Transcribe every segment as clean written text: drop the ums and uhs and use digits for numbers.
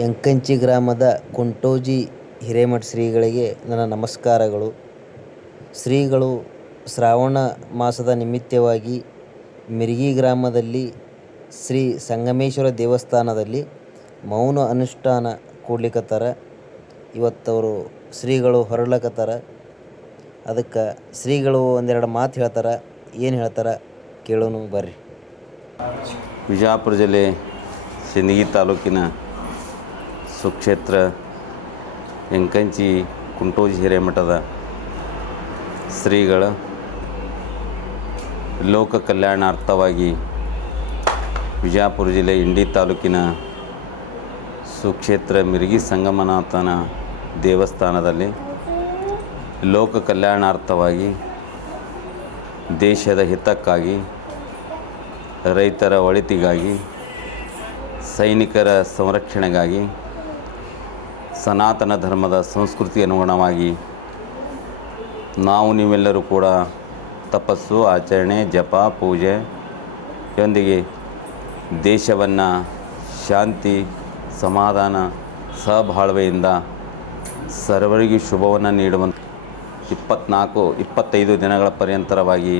ಯಂಕಂಚಿ ಗ್ರಾಮದ ಕುಂಟೋಜಿ ಹಿರೇಮಠ ಶ್ರೀಗಳಿಗೆ ನನ್ನ ನಮಸ್ಕಾರಗಳು. ಶ್ರೀಗಳು ಶ್ರಾವಣ ಮಾಸದ ನಿಮಿತ್ತವಾಗಿ ಮಿರ್ಗಿ ಗ್ರಾಮದಲ್ಲಿ ಶ್ರೀ ಸಂಗಮೇಶ್ವರ ದೇವಸ್ಥಾನದಲ್ಲಿ ಮೌನ ಅನುಷ್ಠಾನ ಕೊಡ್ಲಿಕತ್ತಾರ. ಇವತ್ತವರು ಶ್ರೀಗಳು ಹೊರಡ್ಲಕತ್ತಾರ. ಅದಕ್ಕೆ ಶ್ರೀಗಳು ಒಂದೆರಡು ಮಾತು ಹೇಳ್ತಾರ. ಏನು ಹೇಳ್ತಾರ ಕೇಳೋನು ಬರ್ರಿ. ವಿಜಯಪುರ ಜಿಲ್ಲೆ ಸಿಂದಗಿ ತಾಲೂಕಿನ ಸುಕ್ಷೇತ್ರ ಯಂಕಂಚಿ ಕುಂಟೋಜಿ ಹಿರೇಮಠದ ಶ್ರೀಗಳ ಲೋಕ ಕಲ್ಯಾಣಾರ್ಥವಾಗಿ ವಿಜಯಪುರ ಜಿಲ್ಲೆ ಇಂಡಿ ತಾಲೂಕಿನ ಸುಕ್ಷೇತ್ರ ಮಿರ್ಗಿ ಸಂಗಮನಾಥನ ದೇವಸ್ಥಾನದಲ್ಲಿ ಲೋಕ ಕಲ್ಯಾಣಾರ್ಥವಾಗಿ ದೇಶದ ಹಿತಕ್ಕಾಗಿ, ರೈತರ ಒಳಿತಿಗಾಗಿ, ಸೈನಿಕರ ಸಂರಕ್ಷಣೆಗಾಗಿ, ಸನಾತನ ಧರ್ಮದ ಸಂಸ್ಕೃತಿ ಅನುಗುಣವಾಗಿ ನಾವು ನೀವೆಲ್ಲರೂ ಕೂಡ ತಪಸ್ಸು, ಆಚರಣೆ, ಜಪ, ಪೂಜೆಯೊಂದಿಗೆ ದೇಶವನ್ನು ಶಾಂತಿ, ಸಮಾಧಾನ, ಸಹಬಾಳ್ವೆಯಿಂದ ಸರ್ವರಿಗೂ ಶುಭವನ್ನು ನೀಡುವಂಥ 25 ದಿನಗಳ ಪರ್ಯಂತರವಾಗಿ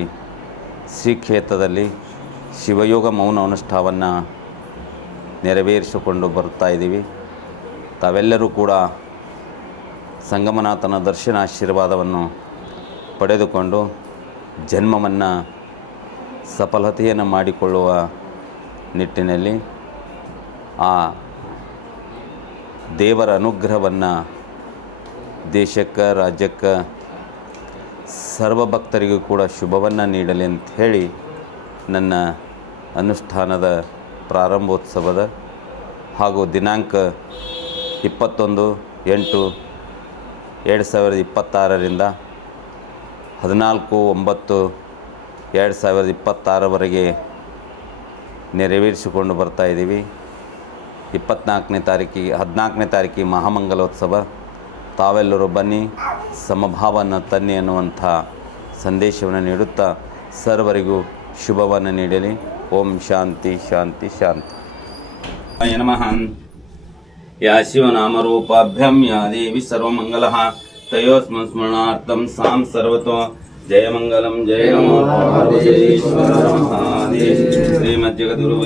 ಶ್ರೀ ಕ್ಷೇತ್ರದಲ್ಲಿ ಶಿವಯೋಗ ಮೌನ ಅನುಷ್ಠಾನವನ್ನು ನೆರವೇರಿಸಿಕೊಂಡು ಬರ್ತಾ ಇದ್ದೀವಿ. ತಾವೆಲ್ಲರೂ ಕೂಡ ಸಂಗಮನಾಥನ ದರ್ಶನ ಆಶೀರ್ವಾದವನ್ನು ಪಡೆದುಕೊಂಡು ಜನ್ಮವನ್ನು ಸಫಲತೆಯನ್ನು ಮಾಡಿಕೊಳ್ಳುವ ನಿಟ್ಟಿನಲ್ಲಿ ಆ ದೇವರ ಅನುಗ್ರಹವನ್ನು ದೇಶಕ್ಕೆ, ರಾಜ್ಯಕ್ಕೆ, ಸರ್ವ ಭಕ್ತರಿಗೂ ಕೂಡ ಶುಭವನ್ನು ನೀಡಲಿ ಅಂತ ಹೇಳಿ ನನ್ನ ಅನುಷ್ಠಾನದ ಪ್ರಾರಂಭೋತ್ಸವದ ಹಾಗೂ ದಿನಾಂಕ 21/8/2026ರಿಂದ 14/9/2026ವರೆಗೆ ನೆರವೇರಿಸಿಕೊಂಡು ಬರ್ತಾಯಿದ್ದೀವಿ. 14ನೇ ತಾರೀಕಿಗೆ ಮಹಾಮಂಗಲೋತ್ಸವ. ತಾವೆಲ್ಲರೂ ಬನ್ನಿ, ಸಮಭಾವವನ್ನು ತನ್ನಿ ಅನ್ನುವಂಥ ಸಂದೇಶವನ್ನು ನೀಡುತ್ತಾ ಸರ್ವರಿಗೂ ಶುಭವನ್ನು ನೀಡಲಿ. ಓಂ ಶಾಂತಿ ಶಾಂತಿ ಶಾಂತಿ. ನಮಃ. ಯಾ ಶಿವನಾಮರೂಪಾಭ್ಯಾಂ ಯಾ ದೇವಿ ಸರ್ವಮಂಗಲಃ ತಯೋಸ್ಮನ್ ಸ್ಮರಣಾರ್ಥಂ ಸಾಂ ಸರ್ವತೋ ಜಯಮಂಗಲಂ. ಜಯ ನಮೋ ಪಾರ್ವತೀಶ್ವರ ಮಹಾದೇವ ಶ್ರೀಮದ್ ಜಗದ್ಗುರು